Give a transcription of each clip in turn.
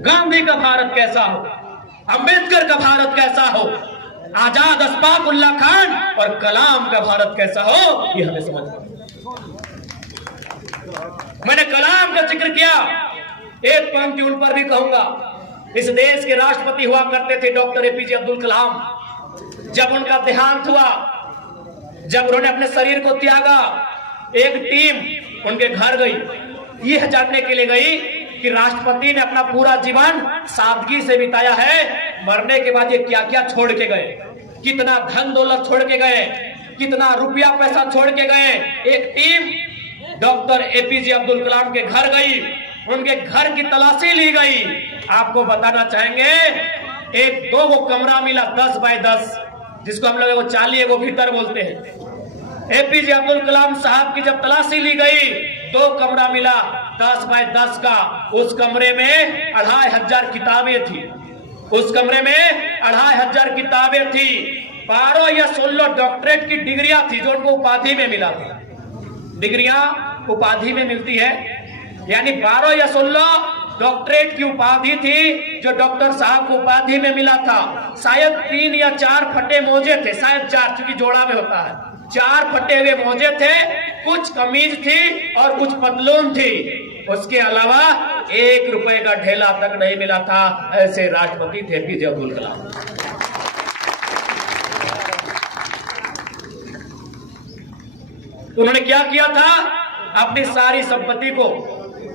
गांधी का भारत कैसा हो, अंबेडकर का भारत कैसा हो, आजाद अशफाक उल्लाह खान और कलाम का भारत कैसा हो, ये हमें समझना। मैंने कलाम का जिक्र किया, एक पंक्ति उन पर भी कहूंगा। इस देश के राष्ट्रपति हुआ करते थे डॉक्टर एपीजे अब्दुल कलाम। जब उनका देहांत हुआ, जब उन्होंने अपने शरीर को त्यागा, एक टीम उनके घर गई, यह जानने के लिए गई कि राष्ट्रपति ने अपना पूरा जीवन सादगी से बिताया है, मरने के बाद ये क्या क्या छोड़ के गए, कितना धन दौलत छोड़ के गए, कितना रुपया पैसा छोड़ के गए। एक team doctor APJ Abdul Kalam के घर गई, उनके घर की तलाशी ली गई। आपको बताना चाहेंगे, एक दो वो कमरा मिला 10 बाय 10, जिसको हम लोग 40 वो भीतर बोलते हैं। एपीजे अब्दुल कलाम साहब की जब तलाशी ली गई, 2 कमरा मिला 10 बाय 10 का। उस कमरे में 2500 किताबें थी, उस कमरे में 2500 किताबें थी। 12 या 16 डॉक्टरेट की डिग्रियां थी जो उनको उपाधि में मिला था। डिग्रियां उपाधि में मिलती है, यानी 12 या 16 डॉक्टरेट की उपाधि थी जो डॉक्टर साहब को उपाधि में मिला था। शायद 3 या 4 फटे मोजे थे, शायद 4, क्योंकि जोड़ा में होता है। 4 फटे हुए मोजे थे, कुछ कमीज थी और कुछ पतलून थी। उसके अलावा 1 रुपए का ढेला तक नहीं मिला था। ऐसे राष्ट्रपति थे एपीजे अब्दुल कलाम। उन्होंने क्या किया था, अपनी सारी संपत्ति को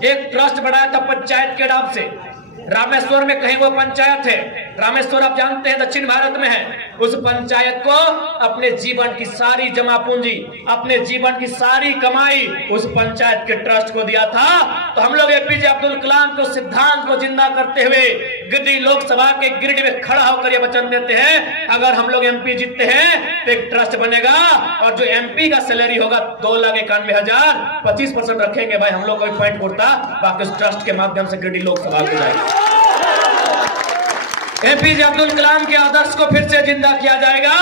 एक ट्रस्ट बनाया था पंचायत के नाम से। रामेश्वर में कहीं वो पंचायत है, रामेश्वर आप जानते हैं दक्षिण भारत में है। उस पंचायत को अपने जीवन की सारी जमा पूंजी, अपने जीवन की सारी कमाई उस पंचायत के ट्रस्ट को दिया था। तो हम लोग एपीजे अब्दुल कलाम को सिद्धांत को जिंदा करते हुए गिरिडीह लोकसभा के गिरिडीह में खड़ा होकर ये वचन देते हैं, अगर हम लोग एमपी जीतते हैं तो एक ट्रस्ट बनेगा और जो एमपी का सैलरी होगा 2,91,000, 25% रखेंगे भाई, हम लोग कोई पॉइंट उड़ता, बाकी उस ट्रस्ट के माध्यम से गिरिडीह लोकसभा को जाएगा। एपीजे अब्दुल कलाम के आदर्श को फिर से जिंदा किया जाएगा,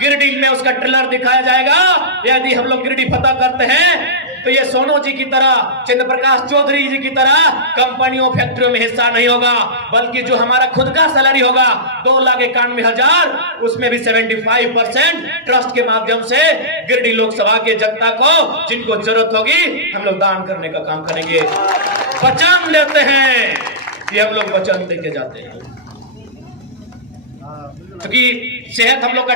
गिरिडीह में उसका ट्रेलर दिखाया जाएगा। यदि हम लोग गिरिडीह फतह करते हैं तो ये सोनू जी की तरह, चंद्र प्रकाश चौधरी जी की तरह कंपनियों फैक्ट्रियों में हिस्सा नहीं होगा, बल्कि जो हमारा खुद का सैलरी होगा 2,91,000, उसमें भी 75% ट्रस्ट के माध्यम से गिरिडीह लोकसभा के जनता को जिनको जरूरत होगी हम लोग दान करने का काम करेंगे। वचन देते हैं, ये हम लोग वचन देके जाते हैं, क्योंकि सेहत हम लोग का